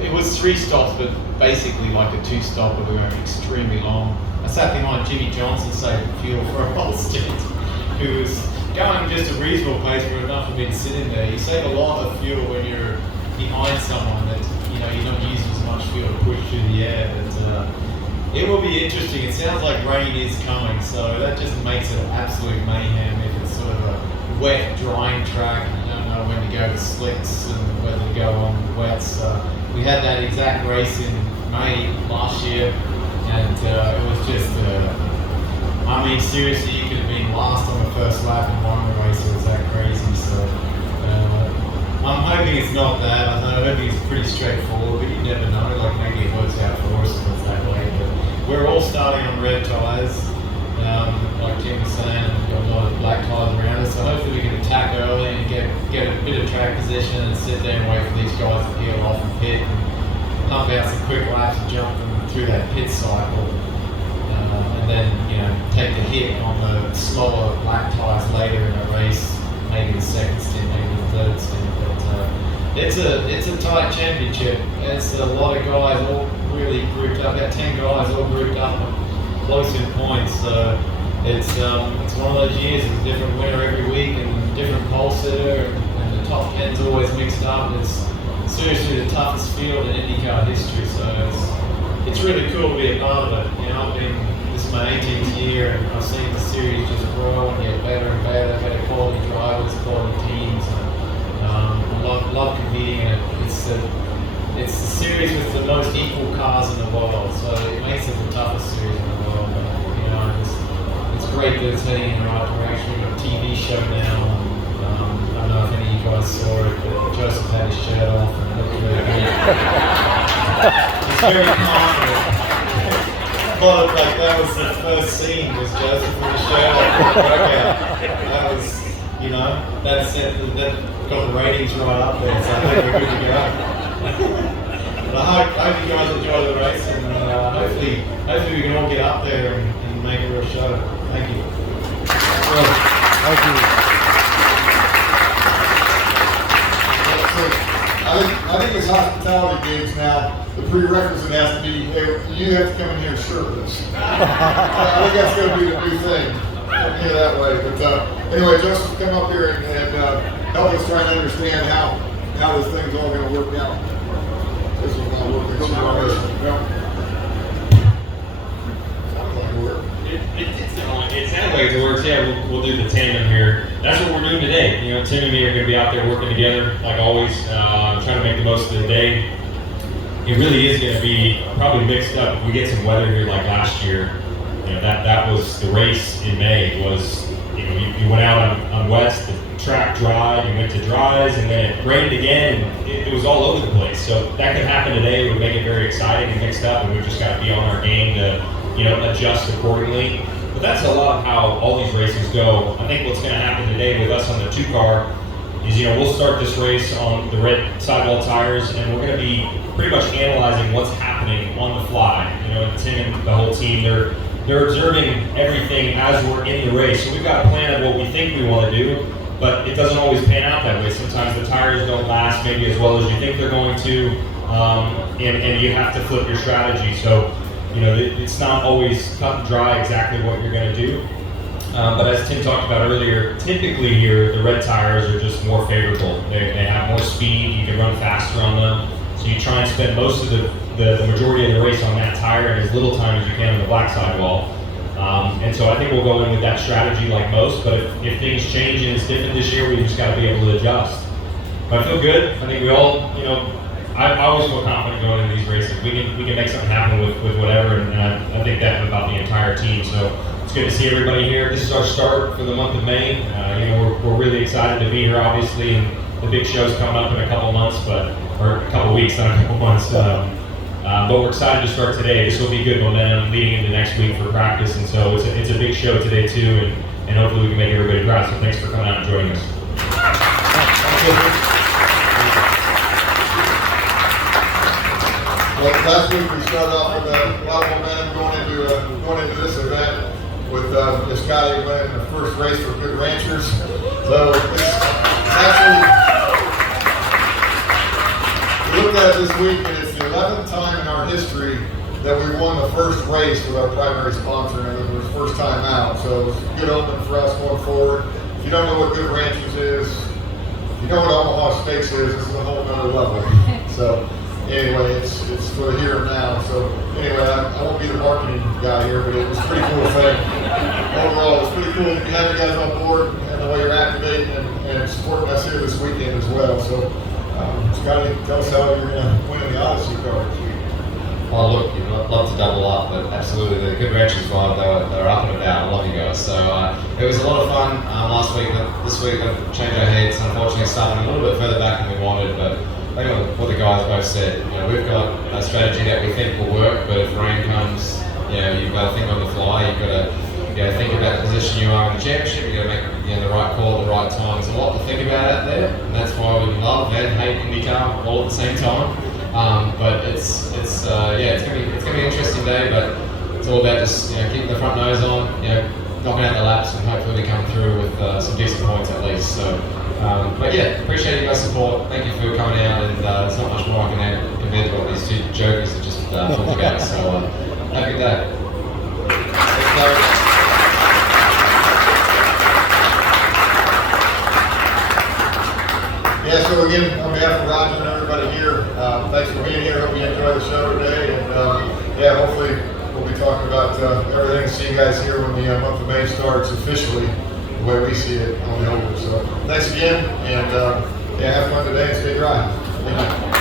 it was 3 stops, but basically like a 2-stopper. We went extremely long. I sat behind Jimmy Johnson saving fuel for a whole stint, who was going just a reasonable pace, but enough for me to sit in there. You save a lot of fuel when you're behind someone that you don't use as much fuel to push through the air. But it will be interesting. It sounds like rain is coming, so that just makes it absolute mayhem if it's sort of a wet, drying track. You don't know when to go to slicks and whether to go on wets. We had that exact race in May last year, and it was just, I mean, seriously, you could have been last on the first lap and won the race. It was that crazy. So I'm hoping it's not that. I'm hoping it's pretty straightforward, but you never know. Like maybe it works out for us if it's that way. But we're all starting on red tyres, like Tim was saying, and we've got a lot of black tyres around us. So hopefully we can attack early and get a bit of track position and sit there and wait for these guys to peel off and pit and pump out some quick laps and jump them through that pit cycle. And then, take the hit on the slower black tyres later in the race, maybe the second stint, maybe the third stint. But it's a tight championship. It's a lot of guys all really grouped up. About 10 guys all grouped up close in points. So it's one of those years. It's a different winner every week and different pole sitter, and the top 10's always mixed up. It's seriously the toughest field in IndyCar history. So it's really cool to be a part of it. This is my 18th year, and I've seen the series just grow and get better and better quality drivers, quality teams. I love competing in it. It's the series with the most equal cars in the world, so it makes it the toughest series in the world. But, it's great that it's heading in the right direction. We've got a TV show now. I don't know if any of you guys saw it, but Joseph had his shirt off and it looked really good. It's very confident. But that was the first scene, was Joseph with his shirt off. That was, that got the ratings right up there, so I think we're good to go. But I hope you guys enjoy the race, and hopefully we can all get up there and make a real show. Thank you. Thank you. I think as hospitality gigs now, the prerequisite has to be, you have to come in here shirtless. I think that's going to be the new thing. That way. But anyway, Joseph, come up here and help us try and understand how this thing's all going to work out. This is not working. It sounds like it works. Yeah, we'll do the tandem here. That's what we're doing today. Tim and me are going to be out there working together, like always, trying to make the most of the day. It really is going to be probably mixed up. If we get some weather here like last year, that was the race in May. Was you went out on wets, the track dried, you went to dries, and then it rained again. And it was all over the place. So that could happen today. It would make it very exciting and mixed up, and we've just got to be on our game to adjust accordingly. But that's a lot of how all these races go. I think what's going to happen today with us on the 2-car is, we'll start this race on the red sidewall tires, and we're going to be pretty much analyzing what's happening on the fly. Tim and the whole team, they're observing everything as we're in the race. So we've got a plan of what we think we want to do, but it doesn't always pan out that way. Sometimes the tires don't last maybe as well as you think they're going to, and you have to flip your strategy. So it's not always cut and dry exactly what you're going to do. But as Tim talked about earlier, typically here the red tires are just more favorable. They have more speed, you can run faster on them. So you try and spend most of the majority of the race on that tire in as little time as you can on the black sidewall. And so I think we'll go in with that strategy like most, but if things change and it's different this year, we just got to be able to adjust. But I feel good. I think we all, I always feel confident going into these races. We can make something happen with whatever, and I think that about the entire team. So it's good to see everybody here. This is our start for the month of May. We're really excited to be here, obviously, and the big show's coming up in a couple months, or a couple weeks, not a couple months. But we're excited to start today. This will be good momentum leading into next week for practice, and so it's a big show today too, and hopefully we can make everybody proud. So thanks for coming out and joining us. Well, last week we started off with a lot of momentum going into this event with Scotty winning the first race for Good Ranchers. So it's actually a looked at it this week, and it's the 11th time in our history that we won the first race with our primary sponsor, and it was first time out. So it was a good omen for us going forward. If you don't know what Good Ranchers is, if you know what Omaha Steaks is, this is a whole nother level. So anyway, it's for the here and now. So anyway, I won't be the marketing guy here, but it was a pretty cool thing. Overall, it's pretty cool to have you guys on board and the way you're activating and supporting us here this weekend as well. So Scotty, tell us how you're going to win in the Odyssey car this week. Oh look, you'd love to double up, but absolutely the Good Ranchers vibe, they were up and about. I love you guys. So it was a lot of fun last week, but this week I've changed our heads. Unfortunately, starting a little bit further back than we wanted, but I think what the guys both said. You know, we've got a strategy that we think will work, but if rain comes, you know, you've got to think on the fly. You've got to think about the position you are in the championship. You've got to make the right call at the right time. There's a lot to think about out there, and that's why we love and hate IndyCar all at the same time. But it's gonna be an interesting day, but it's all about just keeping the front nose on, knocking out the laps, and hopefully we come through with some decent points at least. So, but yeah, appreciate you guys' support. Thank you for coming out, and there's not much more I can add compared to what these two jokers have just talked about. So, have a good day. Yeah, so again, on behalf of Roger and everybody here, thanks for being here. Hope you enjoy the show today. And yeah, hopefully we'll be talking about everything. See you guys here when the month of May starts officially, the way we see it on the oval. So thanks again, and yeah, have fun today and stay dry. Thank you.